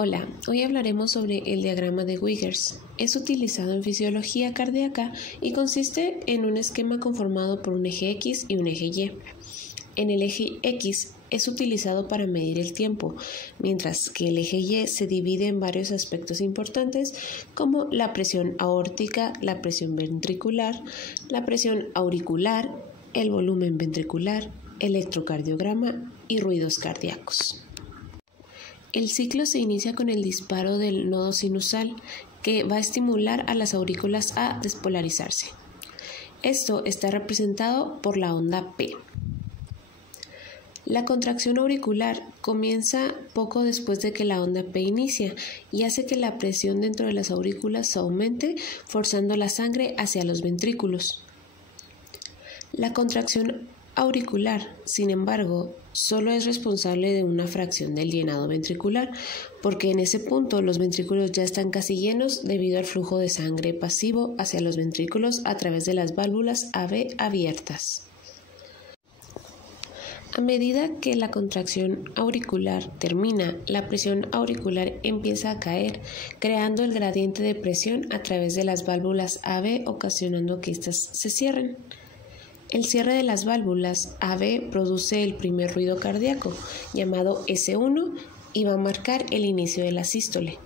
Hola, hoy hablaremos sobre el diagrama de Wiggers. Es utilizado en fisiología cardíaca y consiste en un esquema conformado por un eje X y un eje Y. En el eje X es utilizado para medir el tiempo, mientras que el eje Y se divide en varios aspectos importantes como la presión aórtica, la presión ventricular, la presión auricular, el volumen ventricular, electrocardiograma y ruidos cardíacos. El ciclo se inicia con el disparo del nodo sinusal, que va a estimular a las aurículas a despolarizarse. Esto está representado por la onda P. La contracción auricular comienza poco después de que la onda P inicia y hace que la presión dentro de las aurículas aumente, forzando la sangre hacia los ventrículos. La contracción auricular, sin embargo, solo es responsable de una fracción del llenado ventricular, porque en ese punto los ventrículos ya están casi llenos debido al flujo de sangre pasivo hacia los ventrículos a través de las válvulas AV abiertas. A medida que la contracción auricular termina, la presión auricular empieza a caer, creando el gradiente de presión a través de las válvulas AV, ocasionando que éstas se cierren. El cierre de las válvulas AV produce el primer ruido cardíaco, llamado S1, y va a marcar el inicio de la sístole.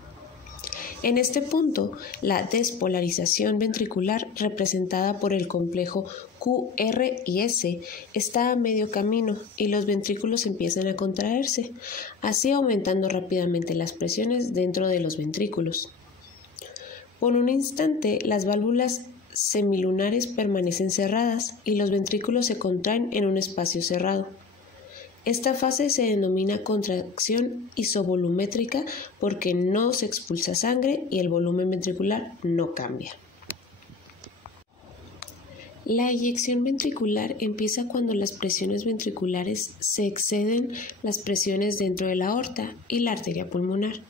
En este punto, la despolarización ventricular, representada por el complejo Q, R y S, está a medio camino y los ventrículos empiezan a contraerse, así aumentando rápidamente las presiones dentro de los ventrículos. Por un instante, las válvulas semilunares permanecen cerradas y los ventrículos se contraen en un espacio cerrado. Esta fase se denomina contracción isovolumétrica porque no se expulsa sangre y el volumen ventricular no cambia. La eyección ventricular empieza cuando las presiones ventriculares se exceden las presiones dentro de la aorta y la arteria pulmonar.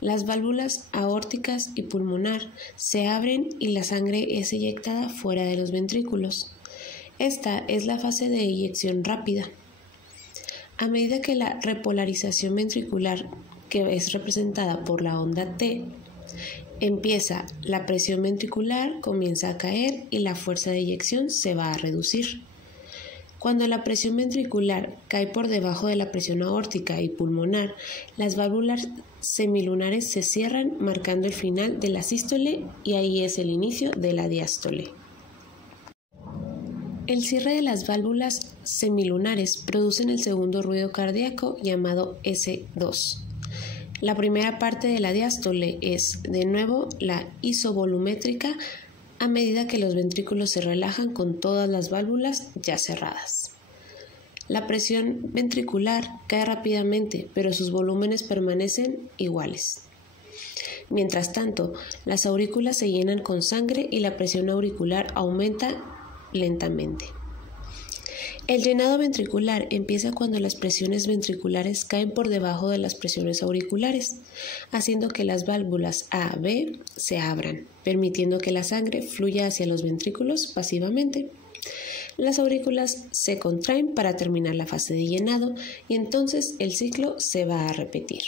Las válvulas aórticas y pulmonar se abren y la sangre es eyectada fuera de los ventrículos. Esta es la fase de eyección rápida. A medida que la repolarización ventricular, que es representada por la onda T, empieza, la presión ventricular comienza a caer y la fuerza de eyección se va a reducir. Cuando la presión ventricular cae por debajo de la presión aórtica y pulmonar, las válvulas semilunares se cierran, marcando el final de la sístole, y ahí es el inicio de la diástole. El cierre de las válvulas semilunares produce el segundo ruido cardíaco, llamado S2. La primera parte de la diástole es, de nuevo, la isovolumétrica, a medida que los ventrículos se relajan con todas las válvulas ya cerradas. La presión ventricular cae rápidamente, pero sus volúmenes permanecen iguales. Mientras tanto, las aurículas se llenan con sangre y la presión auricular aumenta lentamente. El llenado ventricular empieza cuando las presiones ventriculares caen por debajo de las presiones auriculares, haciendo que las válvulas A, B se abran, permitiendo que la sangre fluya hacia los ventrículos pasivamente. Las aurículas se contraen para terminar la fase de llenado y entonces el ciclo se va a repetir.